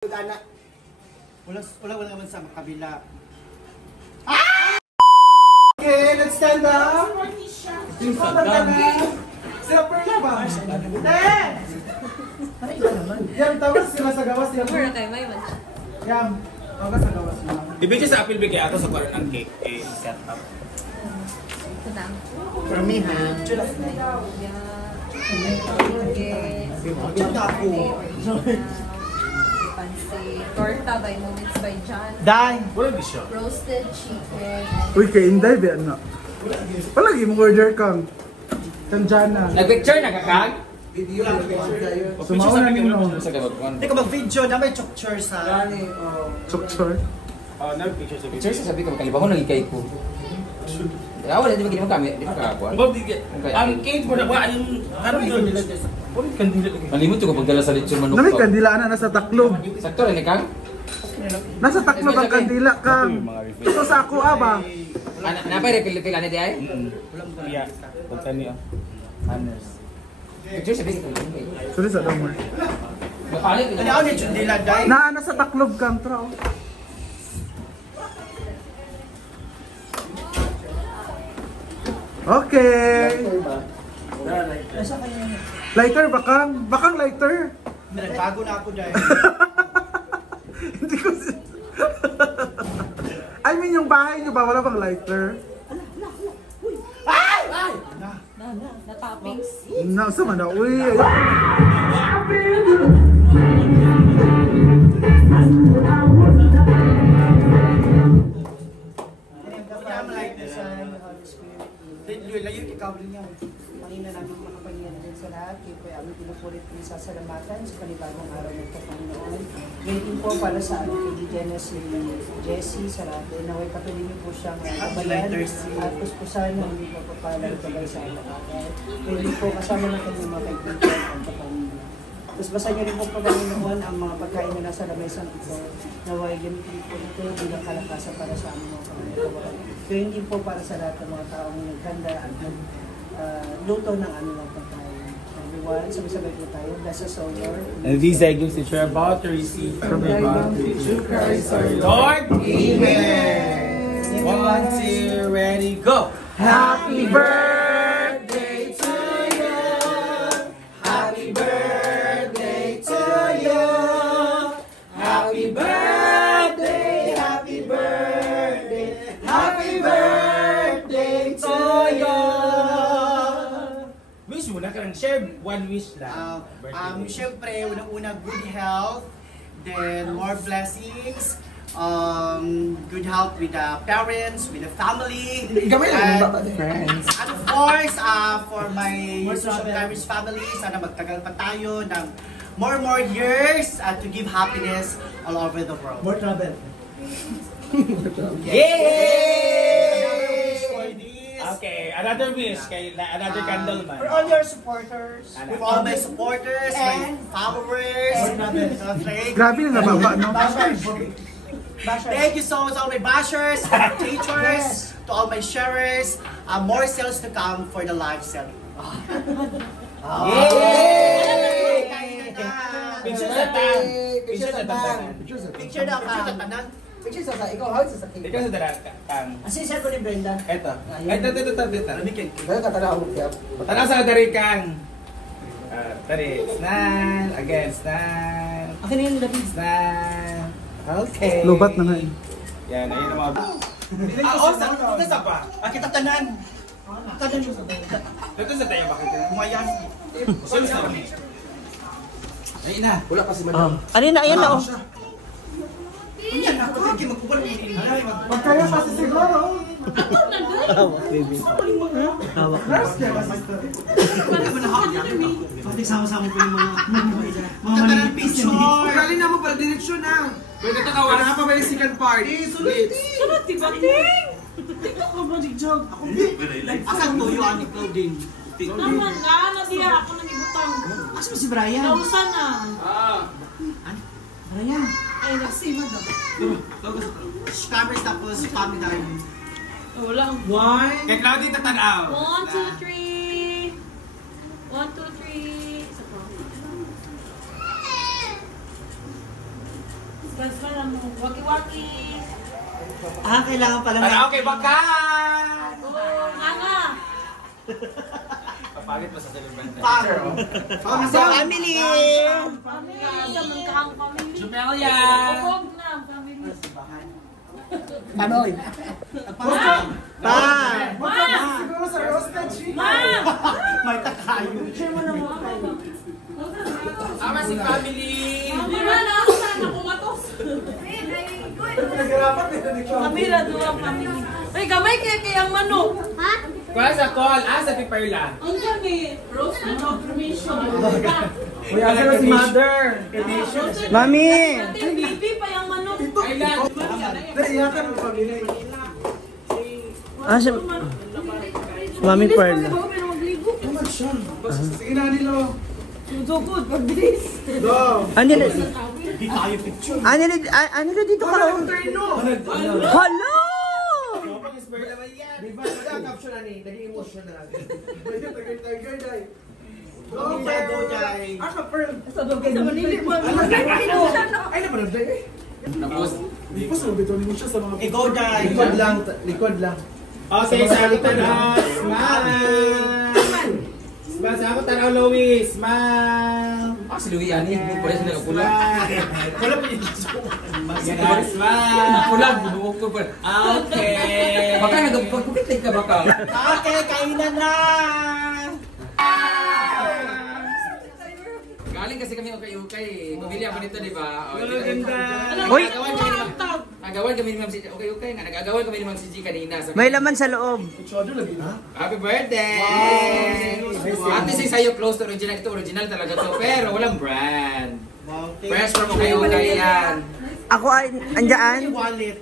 Wala naman sa kabila. Okay, let's stand up. Sila Perla ba? Yan, tawas sila sa gawas. Mura kayo, may man. Yan, tawas sa gawas nila. Ibigay sa apil bigay ako sa karon ang cake. Set up. Ito na. For me, ha? Torta by Moments by John. Dai! Wala di siya. Roasted chicken. Uy, kay Inday, ba na? Palagi mo order kang. Kanjana. Nag-picture na kakag? Sumawa na ninyo. Hindi ka mag-video na may chokchur sa... Chokchor. Nag-picture sa video. Sir, sasabi ko, kalibangon ng ikay ko. Wala, di ba ginamang kami? Di ba kakakuha? Ang cake mo na ba? Ano yun? Ulit kandila lagi. Malimot ko pagdala sa lechon manok Namay ko. kandila na nasa taklob. Sakto rin, Kang? Nasa taklob ang kandila kang. Ito sa ako, ba? Napay refill ano di ay? Yeah. Pagka niya. Honors. Picture sabi ko. Sorry sa damar. Ano ako ni Chundila, Dai? Nasa taklob kang, trao. Okay. Lighter bakang? Bakang lighter? Nagbago na ako, Dai. Hindi ko I mean yung bahay nyo ba? Wala bang lighter? Na toppings. Sama na. Uy. Layo ikaw rin yan. Panginoon namin makapangyarihan din sa lahat. Kayo po ay aming pinupulit at sasalamatan sa panibagong araw ng ito, Panginoon. Ngayon din po para sa aming kaibigan na si Jessie Sarate. Naway patuloy niyo po siyang kabayan at puspusan ng hindi mapapalang tagay sa anak-anak. Ngayon din po kasama ng kanyang mga kaibigan ang kapamilya. Tapos basa niyo rin po, Panginoon, ang mga pagkain na nasa lamesang ito. Naway gamitin po ito bilang kalakasan para sa aming mga Panginoon. Kaya hindi po para sa lahat ng mga taong naghanda at luto ng aming mga pagkain. Everyone, sabay-sabay po tayo. Bless us, O Lord. And these are gifts that you're about to receive from God. Through Christ our Lord. Amen. 1, 2, ready, go. Happy birthday to you. Happy birthday to you. Happy birthday, happy birthday, happy birthday to you. Wish mo na karang share one wish lang. Siyempre, unang-una, good health, then more blessings, good health with the parents, with the family, Friends. and of course, for my social Irish family, sana magtagal pa tayo ng more years to give happiness all over the world. More travel. Yay! Okay, another wish kay another candle man. For all your supporters. With all my supporters, my followers, Grabe na nababa, no? thank you so much to all my bashers, teachers, to all my sharers. More sales to come for the live selling. Yay! Picture sa tan. Picture sa tan. Picture na ka. Picture sa ikaw, how is sa Ikaw sa tan. Assistant ko ni Brenda. Eto. Ito. Kaya katanaw mo kaya. Tanaw sa dari kang. Tari. Snan. Again. Snan. Akin na yung David. Snan. Okay. Lubat na nga eh. Yan, ayun ang mga... Ito sa pa. Kita tanan. Tanan mo sa Ito sa tayo bakit? Umayan. Saan sa kami? Ayun na. Wala kasi madam. Ano na, ayan na oh. Yan ako. Kaya magkukulang ni Pagkaya kasi siguro. Pati sama-sama po yung mga Tanan picture. Galing na mo pala direksyon na. Pwede ito kawan. Wala pa ba yung second part? Sunod, di ba, Ting? TikTok ka ba, Jog? Ako Asan tuyo ang clothing? Tama na, nadiya ako nang ibutang. Asa mo si Brian? Nausan na. Brian. Ay, nagsimad na. Cameras tapos family tayo. Wala. Kay Claudie tatanaw. 1, 2, 3. 1, 2, 3. Isa pa. Transfer na mo. Waki-waki. Ah, kailangan pala. Okay, baka! Nga. Kapalit pa sa television. Sa family! Family. Yaman ka ang family. Jumelia! Ubog na ang family. Panoy! Pa! Siguro sa roasted chicken. Ma! May takayo. Sama si family! Di ba na ako sana kumatos? Nagarapat nila ni Claudia. Kamila doon ang family. Ay, kamay kaya ang manok. Ha? Kuha sa call, sa Piperla. Ang kami. Rose and confirmation. Uy, asa na si mother? Mami! Ate, bibi pa yung manok. Kailan? Naiyakan mo pamilya. Ah, si Mami Perla. Naman siya. Sige na nila. So good, pag-bilis. Go. Anila dito ka raw. Hello! Di ba? Nagka-caption na ni. Naging emotion na natin. Tiger, day. Go, Pearl. Aka, Pearl. Sa Manili mo. Ay, naman, day. Tapos, Di pa sa bito mo siya sa mga... Ikaw, Day. Likod lang. Likod lang. okay, sa ako tanaw. Smile! Smile sa ako tanaw, Louie. Smile! Si Louie ani, pare sa nakapula. Wala pa yung Yan, smile! Pula, bubuok ko pa. Okay! Baka nagpagkukit ka baka. Okay, kainan na! Galing kasi kami okay-okay. Pamilya pa nito, di ba? Uy! Nagawan kami ni Ma'am si okay-okay nga. Nagagawan kami ni Ma'am si G kanina. May laman sa loob. Chodo lagi na. Happy birthday! Ate si sa'yo close to original. Ito original talaga to. Pero walang brand. Fresh from okay-okay yan. Ako ay andyan. Wallet.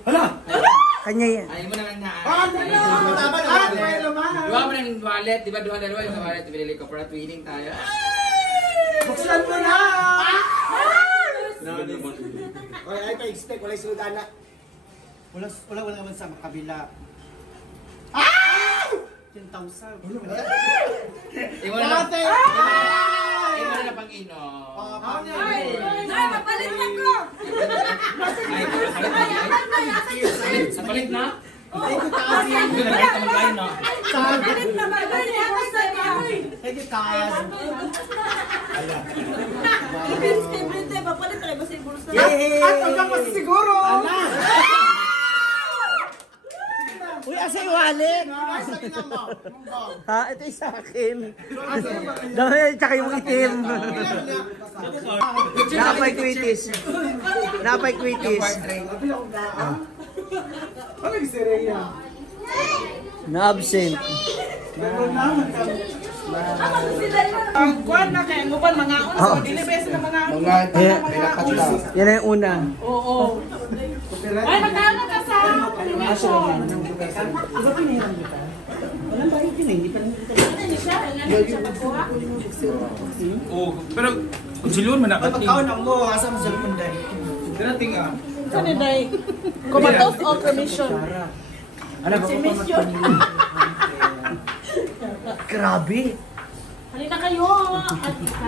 Kanya yan. Ayaw mo naman na. Tama na. May laman. Duha mo ng wallet. Di ba duha-dalawa yung wallet. Binili ko para twinning tayo. Buksan mo na! Okay, ay pa-expect. Wala yung sunod, anak. Wala naman sa kabila. 10,000. Imo na lang. Imo na lang pang ino. Ay, mapalit na ko. Ay, sa palit na? Thank you, Taz. Mapalit na ba? Thank you, Taz. Siguro! Uy, asa yung wallet? Ha? Ito yung sa akin. Dahil, tsaka yung itim. Napay kwitis. Napay kwitis. Ano yung Sereya? Na-absent. Ang kuwan na kaya nguban mga unso. Dili ba sa mga Yan na yung una. Oo. Ay, magkano ka sa permission? Walang bayo din eh. Hindi pa rin Ano siya? Ano siya pagkuha? Oh, pero kung silyon man Ay, nakating. pagkaon mo. Asa mo sa lumunday? Darating ah. Saan day? Kumatos o permission? Ano ba Permission. Grabe. Halina kayo.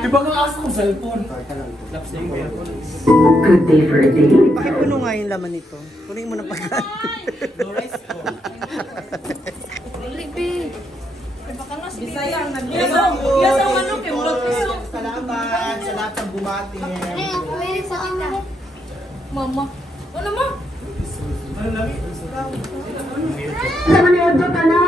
Di ba kang aso kong cellphone? Good day for a day. Pakipuno nga yung laman nito. Punin mo na pagkain. Bisaya ang Yes, ang ano kay murag piso. Salamat sa lahat ng bumati. Mama. Ano mo? Sa manood ka na.